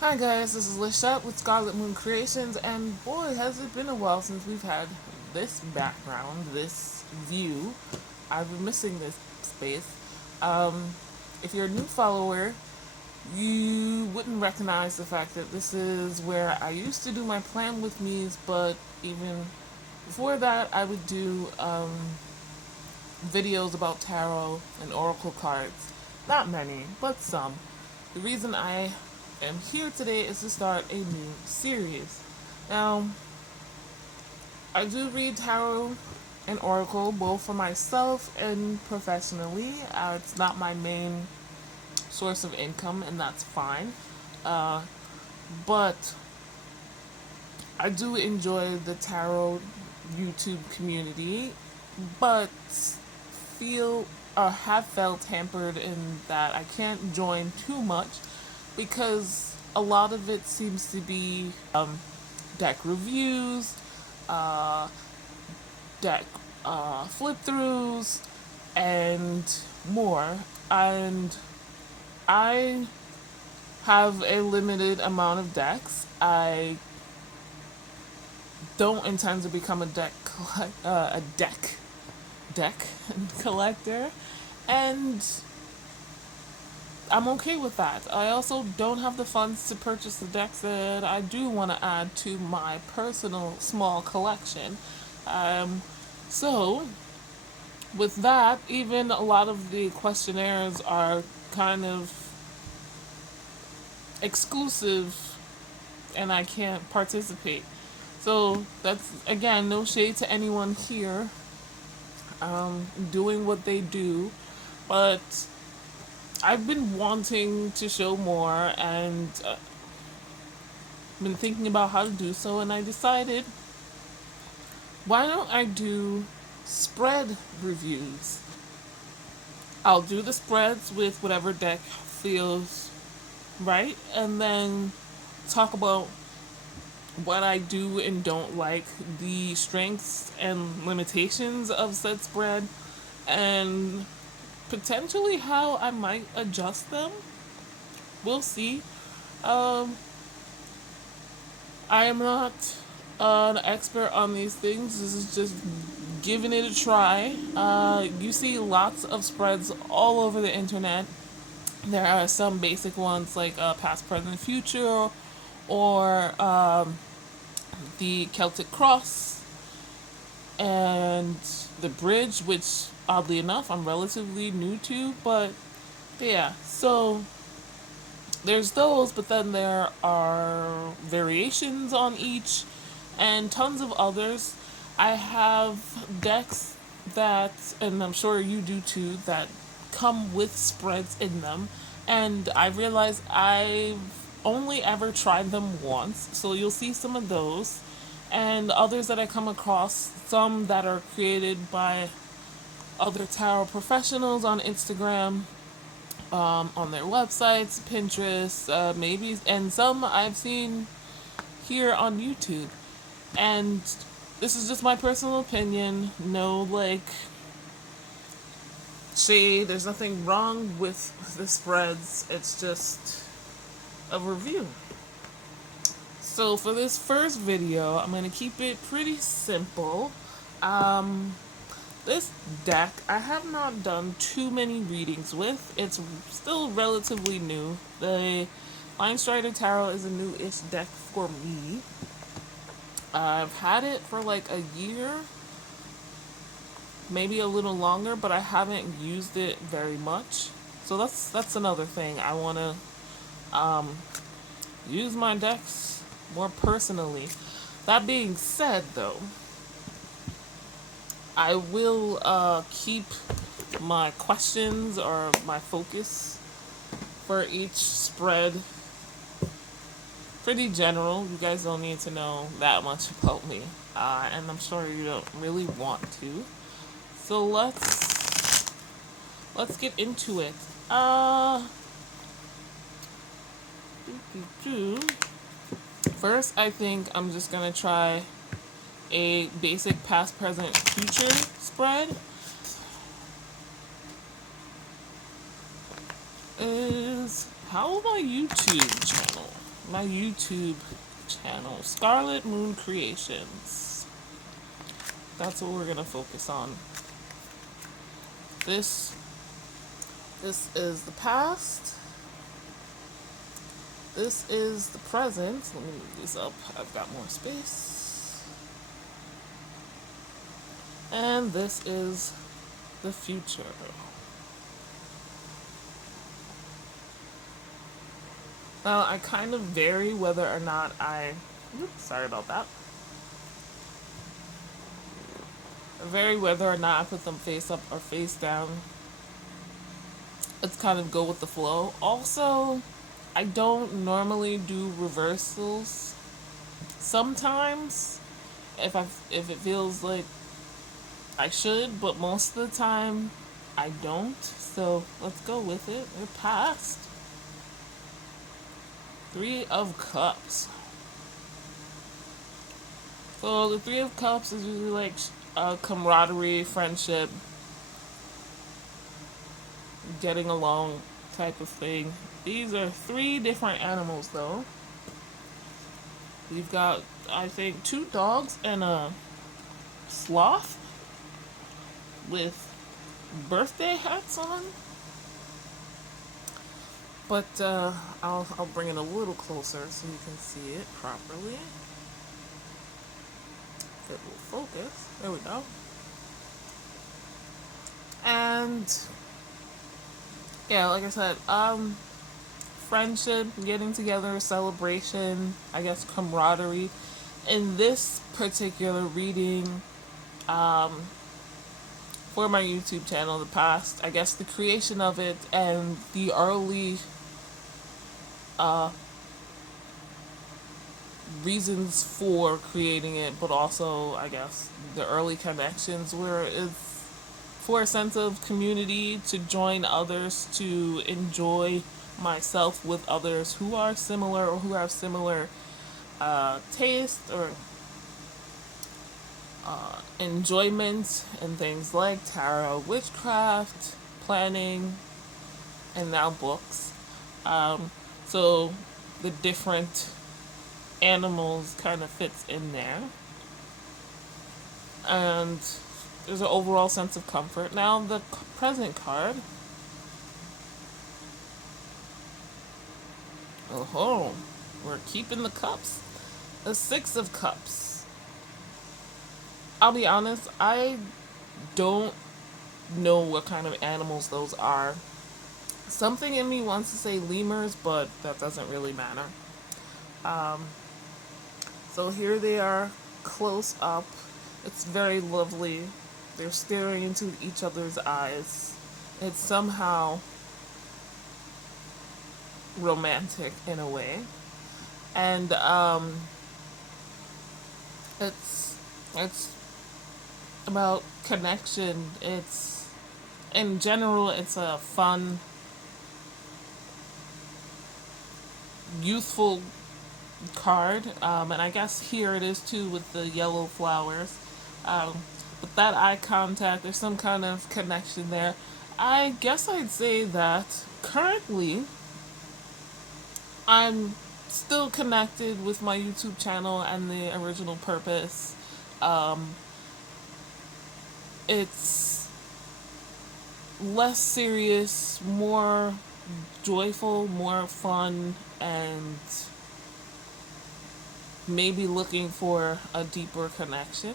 Hi guys, this is Lisette with Scarlet Moon Creations, and boy, has it been a while since we've had this background, this view. I've been missing this space. Um, if you're a new follower, you wouldn't recognize the fact that this is where I used to do my plan with me's, but even before that, I would do videos about tarot and oracle cards. Not many, but some. The reason I am here today is to start a new series. Now, I do read tarot and oracle both for myself and professionally. It's not my main source of income, and that's fine. Uh, but I do enjoy the tarot YouTube community, but feel or have felt hampered in that I can't join too much because a lot of it seems to be deck reviews, uh, deck flip throughs, and more. And I have a limited amount of decks. I don't intend to become a deck collector, and I'm okay with that. I also don't have the funds to purchase the decks that I do want to add to my personal small collection. Um, so, with that, even a lot of the questionnaires are kind of exclusive and I can't participate. So, that's again, no shade to anyone here doing what they do, but I've been wanting to show more and been thinking about how to do so, and I decided, why don't I do spread reviews? I'll do the spreads with whatever deck feels right, and then talk about what I do and don't like, the strengths and limitations of said spread, and potentially how I might adjust them. We'll see. Um, I am not an expert on these things. This is just giving it a try. You see lots of spreads all over the internet. There are some basic ones like past, present, future, or the Celtic cross and the bridge, which oddly enough I'm relatively new to. But yeah, so there's those, but then there are variations on each and tons of others. I have decks that, and I'm sure you do too, that come with spreads in them. And I realized I've only ever tried them once, so you'll see some of those. And others that I come across, some that are created by other tarot professionals on Instagram, on their websites, Pinterest, maybe, and some I've seen here on YouTube. And this is just my personal opinion. No, like, shade. There's nothing wrong with the spreads. It's just a review. So for this first video, I'm gonna keep it pretty simple. Um, this deck I have not done too many readings with. It's still relatively new. The Lion Strider Tarot is a new-ish deck for me. I've had it for like a year, maybe a little longer, but I haven't used it very much. So that's another thing. I want to use my decks more personally. That being said, though, I will keep my questions or my focus for each spread pretty general. You guys don't need to know that much about me, and I'm sure you don't really want to. So let's get into it. First, I think I'm just gonna try a basic past, present, future spread. Is how my YouTube channel? my YouTube channel, Scarlet Moon Creations. That's what we're gonna focus on. This this is the past. This is the present. Let me move this up. I've got more space. And this is the future. Now, I kind of vary whether or not sorry about that. I vary whether or not I put them face up or face down. It's kind of go with the flow. Also, I don't normally do reversals. Sometimes, if it feels like I should, but most of the time, I don't. So let's go with it. We're past. Three of Cups. So the Three of Cups is usually like camaraderie, friendship, getting along type of thing. These are three different animals though. We've got, I think, two dogs and a sloth with birthday hats on. But I'll bring it a little closer so you can see it properly. It will focus. There we go. And yeah, like I said, friendship, getting together, celebration, I guess camaraderie. In this particular reading, for my YouTube channel, the past, I guess the creation of it and the early reasons for creating it, but also, I guess, the early connections where it's for a sense of community, to join others, to enjoy myself with others who are similar or who have similar taste or enjoyment and things like tarot, witchcraft, planning, and now books. So the different animals kind of fits in there. And there's an overall sense of comfort. Now the present card. Oh, we're keeping the cups. The Six of Cups. I'll be honest, I don't know what kind of animals those are. Something in me wants to say lemurs, but that doesn't really matter. So here they are, close up. It's very lovely. They're staring into each other's eyes. It's somehow romantic in a way. And it's about connection. It's, in general, it's a fun, youthful card, and I guess here it is too with the yellow flowers. But that eye contact, there's some kind of connection there. I guess I'd say that currently I'm still connected with my YouTube channel and the original purpose. It's less serious, more joyful, more fun, and maybe looking for a deeper connection.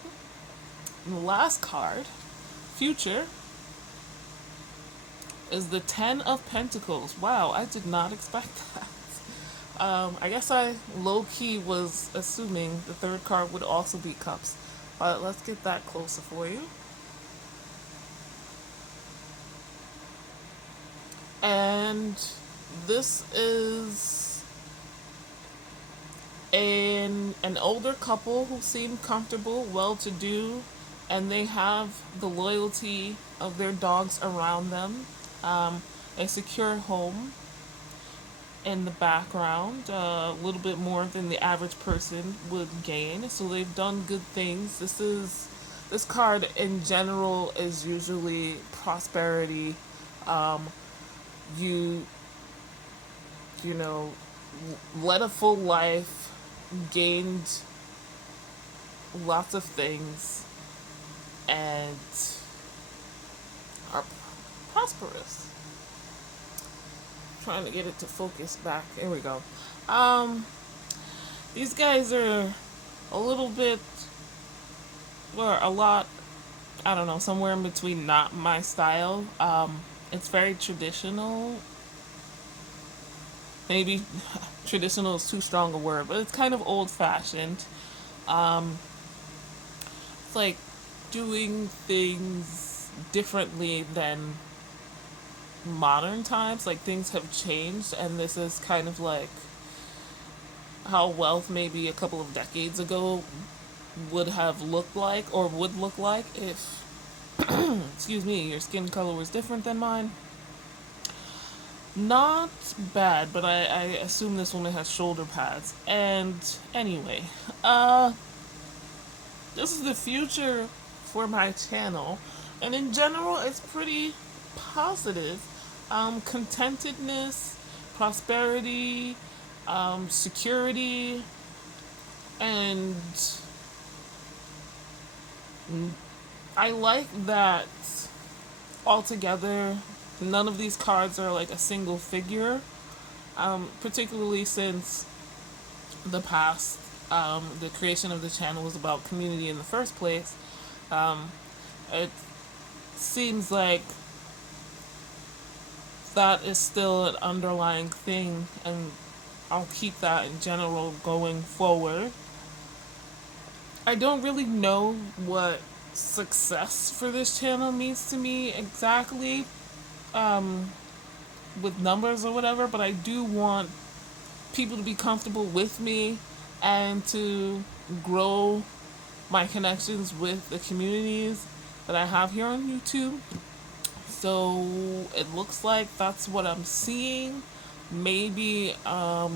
And the last card, Future, is the Ten of Pentacles. Wow, I did not expect that. I guess I low-key was assuming the third card would also be Cups. But let's get that closer for you. And this is an older couple who seem comfortable, well-to-do, and they have the loyalty of their dogs around them. A secure home in the background, a little bit more than the average person would gain. So they've done good things. This card in general is usually prosperity. You know, led a full life, gained lots of things, and are prosperous. Trying to get it to focus back. Here we go. Um, these guys are a little bit, or a lot, I don't know, somewhere in between not my style. It's very traditional. Maybe traditional is too strong a word, but it's kind of old fashioned. Um, it's like doing things differently than modern times. Like things have changed, and this is kind of like how wealth maybe a couple of decades ago would have looked like, or would look like if, excuse me, your skin color was different than mine. Not bad, but I assume this woman has shoulder pads. And anyway, uh, this is the future for my channel, and in general, it's pretty positive. Contentedness, prosperity, security, and I like that altogether. None of these cards are like a single figure, particularly since the past, the creation of the channel was about community in the first place. Um, it seems like that is still an underlying thing, and I'll keep that in general going forward. I don't really know what success for this channel means to me exactly, um, with numbers or whatever, but I do want people to be comfortable with me and to grow my connections with the communities that I have here on YouTube. So it looks like that's what I'm seeing. Maybe how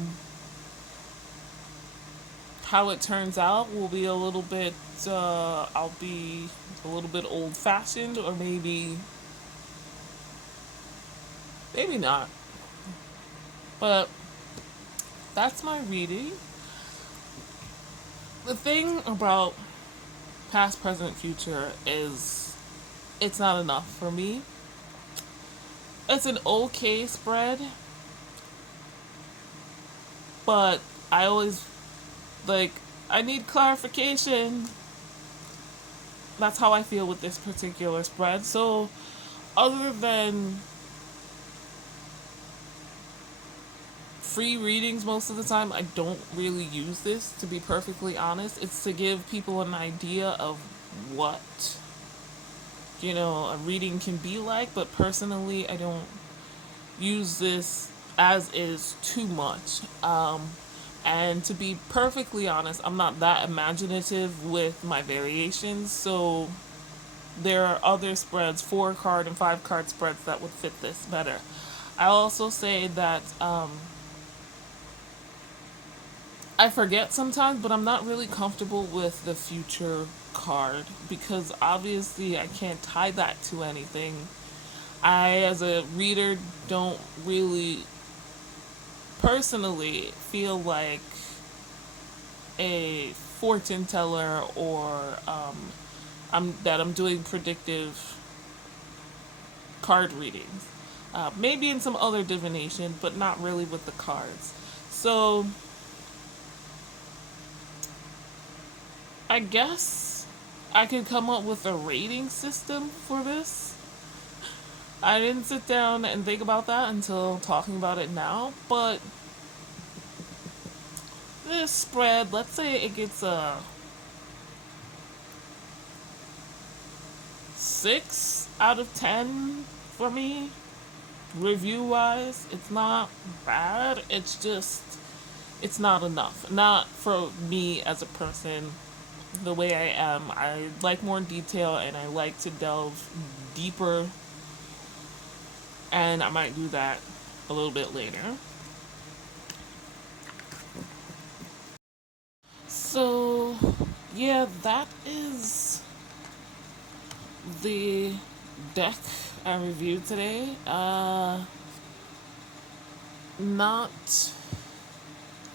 it turns out will be a little bit, I'll be a little bit old fashioned, or maybe not. But that's my reading. The thing about past, present, future is it's not enough for me. It's an okay spread, but I always like, I need clarification. That's how I feel with this particular spread. So, other than free readings most of the time, I don't really use this, to be perfectly honest. It's to give people an idea of what, a reading can be like, but personally, I don't use this as is too much. And to be perfectly honest, I'm not that imaginative with my variations, so there are other spreads, 4 card and 5 card spreads, that would fit this better. I also say that I forget sometimes, but I'm not really comfortable with the future card because obviously I can't tie that to anything. I, as a reader, don't really personally feel like a fortune teller, or I'm doing predictive card readings. Maybe in some other divination, but not really with the cards. So I guess I could come up with a rating system for this. I didn't sit down and think about that until talking about it now, but this spread, let's say it gets a 6 out of 10 for me. Review wise, it's not bad. It's just, it's not enough. Not for me as a person, the way I am. I like more detail and I like to delve deeper, and I might do that a little bit later. So, yeah, that is the deck I reviewed today. Not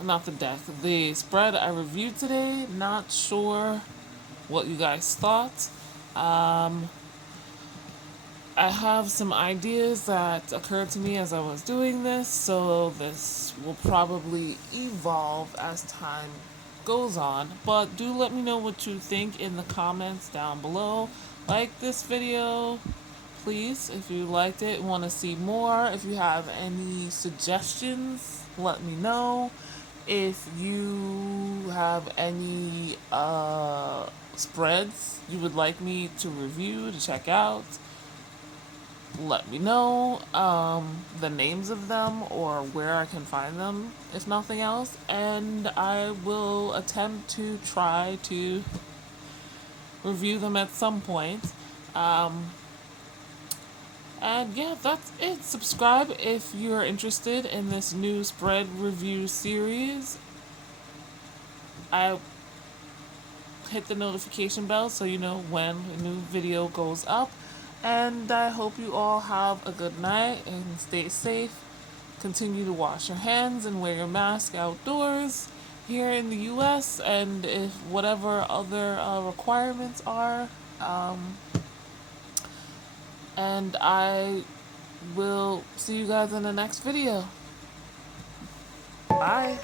not the deck, the spread I reviewed today. Not sure what you guys thought. I have some ideas that occurred to me as I was doing this, so this will probably evolve as time goes on. But do let me know what you think in the comments down below. Like this video, please, if you liked it, want to see more. If you have any suggestions, let me know. If you have any spreads you would like me to review, to check out, let me know the names of them or where I can find them, if nothing else, and I will attempt to try to review them at some point. And yeah, that's it. Subscribe if you're interested in this new spread review series. I hit the notification bell so you know when a new video goes up. And I hope you all have a good night and stay safe. Continue to wash your hands and wear your mask outdoors here in the US, and if whatever other requirements are. And I will see you guys in the next video. Bye.